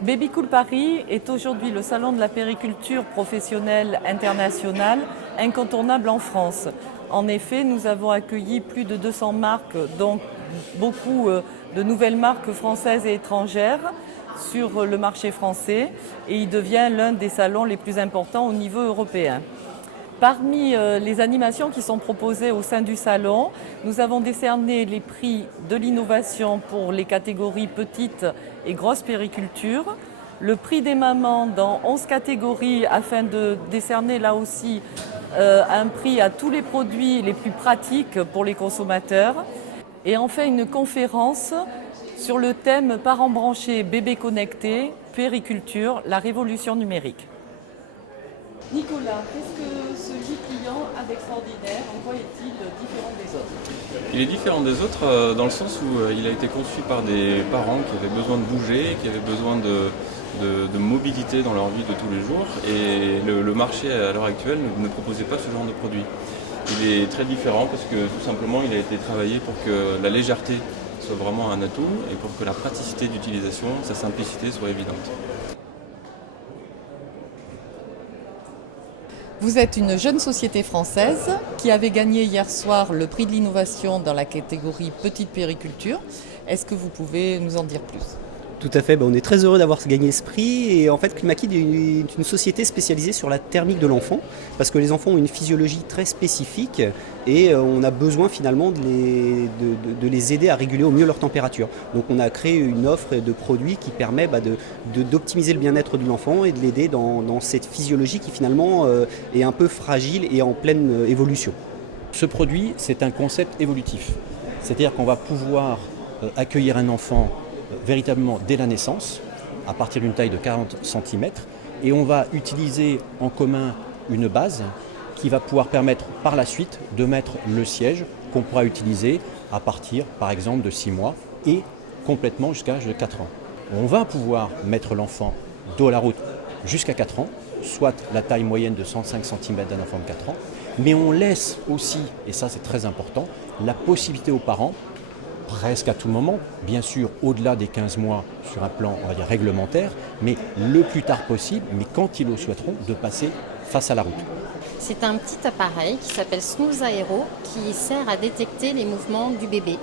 Baby Cool Paris est aujourd'hui le salon de la périculture professionnelle internationale incontournable en France. En effet, nous avons accueilli plus de 200 marques, donc beaucoup de nouvelles marques françaises et étrangères sur le marché français et il devient l'un des salons les plus importants au niveau européen. Parmi les animations qui sont proposées au sein du salon, nous avons décerné les prix de l'innovation pour les catégories petite et grosse périculture, le prix des mamans dans 11 catégories afin de décerner là aussi un prix à tous les produits les plus pratiques pour les consommateurs et enfin une conférence sur le thème Parents branchés, bébés connectés, périculture, la révolution numérique. Nicolas, qu'est-ce que ce guide client d'extraordinaire, en quoi est-il différent des autres? Il est différent des autres dans le sens où il a été conçu par des parents qui avaient besoin de bouger, qui avaient besoin de mobilité dans leur vie de tous les jours et le marché à l'heure actuelle ne proposait pas ce genre de produit. Il est très différent parce que tout simplement il a été travaillé pour que la légèreté soit vraiment un atout et pour que la praticité d'utilisation, sa simplicité soit évidente. Vous êtes une jeune société française qui avait gagné hier soir le prix de l'innovation dans la catégorie petite périculture. Est-ce que vous pouvez nous en dire plus ? Tout à fait, on est très heureux d'avoir gagné ce prix et en fait Climakid est une société spécialisée sur la thermique de l'enfant parce que les enfants ont une physiologie très spécifique et on a besoin finalement de les aider à réguler au mieux leur température. Donc on a créé une offre de produits qui permet d'optimiser le bien-être de l'enfant et de l'aider dans cette physiologie qui finalement est un peu fragile et en pleine évolution. Ce produit, c'est un concept évolutif, c'est-à-dire qu'on va pouvoir accueillir un enfant véritablement dès la naissance, à partir d'une taille de 40 cm, et on va utiliser en commun une base qui va pouvoir permettre par la suite de mettre le siège qu'on pourra utiliser à partir par exemple de 6 mois et complètement jusqu'à l'âge de 4 ans. On va pouvoir mettre l'enfant dos à la route jusqu'à 4 ans, soit la taille moyenne de 105 cm d'un enfant de 4 ans, mais on laisse aussi, et ça c'est très important, la possibilité aux parents presque à tout moment, bien sûr au-delà des 15 mois sur un plan on va dire réglementaire, mais le plus tard possible, mais quand ils le souhaiteront, de passer face à la route. C'est un petit appareil qui s'appelle Snooze Aero qui sert à détecter les mouvements du bébé.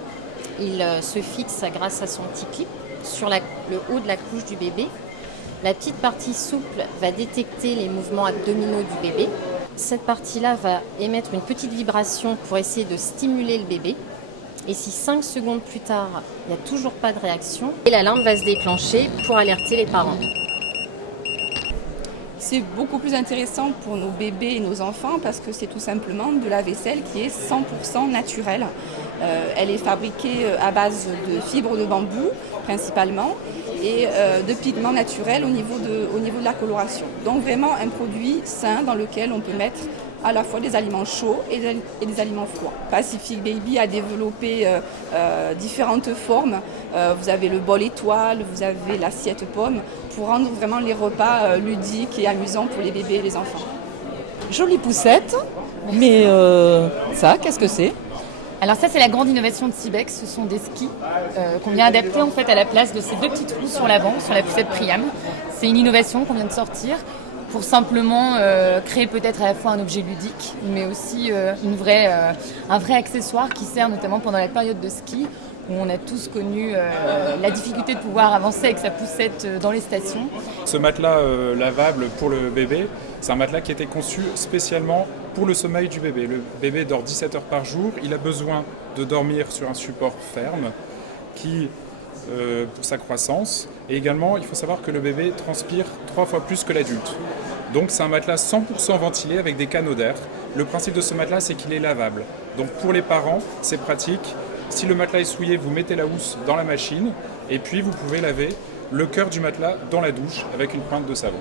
Il se fixe grâce à son petit clip sur le haut de la couche du bébé. La petite partie souple va détecter les mouvements abdominaux du bébé. Cette partie-là va émettre une petite vibration pour essayer de stimuler le bébé. Et si 5 secondes plus tard, il n'y a toujours pas de réaction, et l'alarme va se déclencher pour alerter les parents. C'est beaucoup plus intéressant pour nos bébés et nos enfants parce que c'est tout simplement de la vaisselle qui est 100% naturelle. Elle est fabriquée à base de fibres de bambou principalement et de pigments naturels au niveau de la coloration. Donc vraiment un produit sain dans lequel on peut mettre à la fois des aliments chauds et des aliments froids. Pacific Baby a développé différentes formes. Vous avez le bol étoile, vous avez l'assiette pomme, pour rendre vraiment les repas ludiques et amusants pour les bébés et les enfants. Jolie poussette, mais ça, qu'est-ce que c'est ? Alors ça, c'est la grande innovation de Cybex. Ce sont des skis qu'on vient adapter en fait à la place de ces deux petites roues sur l'avant, sur la poussette Priam. C'est une innovation qu'on vient de sortir pour simplement créer peut-être à la fois un objet ludique, mais aussi un vrai accessoire qui sert notamment pendant la période de ski, où on a tous connu la difficulté de pouvoir avancer avec sa poussette dans les stations. Ce matelas lavable pour le bébé, c'est un matelas qui a été conçu spécialement pour le sommeil du bébé. Le bébé dort 17 heures par jour, il a besoin de dormir sur un support ferme pour sa croissance. Et également, il faut savoir que le bébé transpire 3 fois plus que l'adulte. Donc c'est un matelas 100% ventilé avec des canaux d'air. Le principe de ce matelas, c'est qu'il est lavable. Donc pour les parents, c'est pratique. Si le matelas est souillé, vous mettez la housse dans la machine et puis vous pouvez laver le cœur du matelas dans la douche avec une pointe de savon.